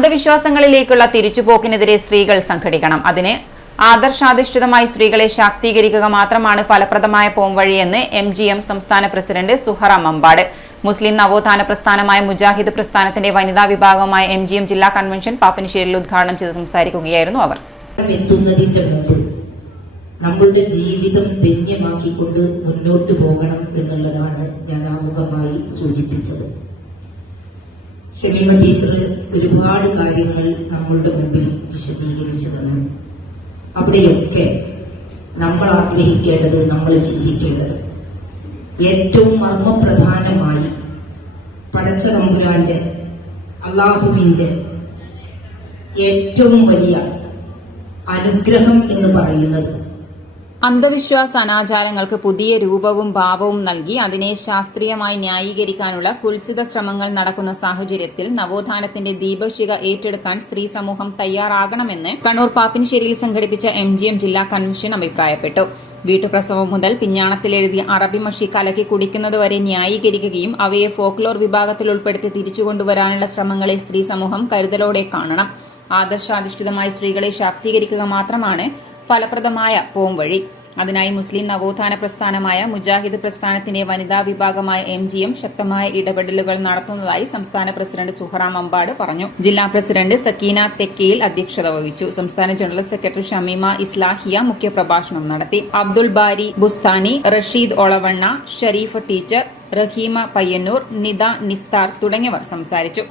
അന്ധവിശ്വാസങ്ങളിലേക്കുള്ള തിരിച്ചുപോക്കിനെതിരെ സ്ത്രീകൾ സംഘടിക്കണം. അതിന് ആദർശാധിഷ്ഠിതമായി സ്ത്രീകളെ ശാക്തീകരിക്കുക മാത്രമാണ് ഫലപ്രദമായ പോംവഴിയെന്ന് MGM സംസ്ഥാന പ്രസിഡന്റ് സുഹറ മമ്പാട്. മുസ്ലിം നവോത്ഥാന പ്രസ്ഥാനമായ മുജാഹിദ് പ്രസ്ഥാനത്തിന്റെ വനിതാ വിഭാഗമായ MGM ജില്ലാ കൺവെൻഷൻ പാപ്പനശ്ശേരിയിൽ ഉദ്ഘാടനം ചെയ്ത് സംസാരിക്കുകയായിരുന്നു അവർ. നമ്മളുടെ ജീവിതം ധന്യമാക്കിക്കൊണ്ട് മുന്നോട്ട് പോകണം എന്നുള്ളതാണ് ഞാൻ ആമുഖമായി സൂചിപ്പിച്ചത്. ഷമീമ ടീച്ചർ ഒരുപാട് കാര്യങ്ങൾ നമ്മളുടെ മുമ്പിൽ വിശദീകരിച്ചു തന്നു. അവിടെയൊക്കെ നമ്മൾ ആഗ്രഹിക്കേണ്ടത്, നമ്മൾ ചിന്തിക്കേണ്ടത് ഏറ്റവും മർമ്മപ്രധാനമായി പടച്ച തമ്പുരാന്റെ അല്ലാഹുവിന്റെ ഏറ്റവും വലിയ അനുഗ്രഹം എന്ന് പറയുന്നത് അന്ധവിശ്വാസ അനാചാരങ്ങൾക്ക് പുതിയ രൂപവും ഭാവവും നൽകി അതിനെ ശാസ്ത്രീയമായി ന്യായീകരിക്കാനുള്ള കുൽസിത ശ്രമങ്ങൾ നടക്കുന്ന സാഹചര്യത്തിൽ നവോത്ഥാനത്തിന്റെ ദീപശിഖ ഏറ്റെടുക്കാൻ സ്ത്രീ സമൂഹം തയ്യാറാകണമെന്ന് കണ്ണൂർ പാപ്പിനിശ്ശേരിയിൽ സംഘടിപ്പിച്ച MGM ജില്ലാ കൺവെൻഷൻ അഭിപ്രായപ്പെട്ടു. വീട്ടുപ്രസവം മുതൽ പിഞ്ഞാണത്തിലെഴുതി അറബി മഷി കലക്കി കുടിക്കുന്നതുവരെ ന്യായീകരിക്കുകയും അവയെ ഫോക്ലോർ വിഭാഗത്തിൽ ഉൾപ്പെടുത്തി തിരിച്ചുകൊണ്ടുവരാനുള്ള ശ്രമങ്ങളെ സ്ത്രീ സമൂഹം കരുതലോടെ കാണണം. ആദർശാധിഷ്ഠിതമായി സ്ത്രീകളെ ശാക്തീകരിക്കുക മാത്രമാണ് ഫലപ്രദമായ പോംവഴി. അതിനായി മുസ്ലിം നവോത്ഥാന പ്രസ്ഥാനമായ മുജാഹിദ് പ്രസ്ഥാനത്തിന്റെ വനിതാ വിഭാഗമായ MGM ശക്തമായ ഇടപെടലുകൾ നടത്തുന്നതായി സംസ്ഥാന പ്രസിഡന്റ് സുഹറ മമ്പാട് പറഞ്ഞു. ജില്ലാ പ്രസിഡന്റ് സക്കീന തെക്കയിൽ അധ്യക്ഷത വഹിച്ചു. സംസ്ഥാന ജനറൽ സെക്രട്ടറി ഷമീമ ഇസ്ലാഹിയ മുഖ്യപ്രഭാഷണം നടത്തി. അബ്ദുൾ ബാരി ബുസ്താനി, റഷീദ് ഒളവണ്ണ, ഷരീഫ് ടീച്ചർ, റഹീമ പയ്യന്നൂർ, നിദ നിസ്താർ തുടങ്ങിയവർ സംസാരിച്ചു.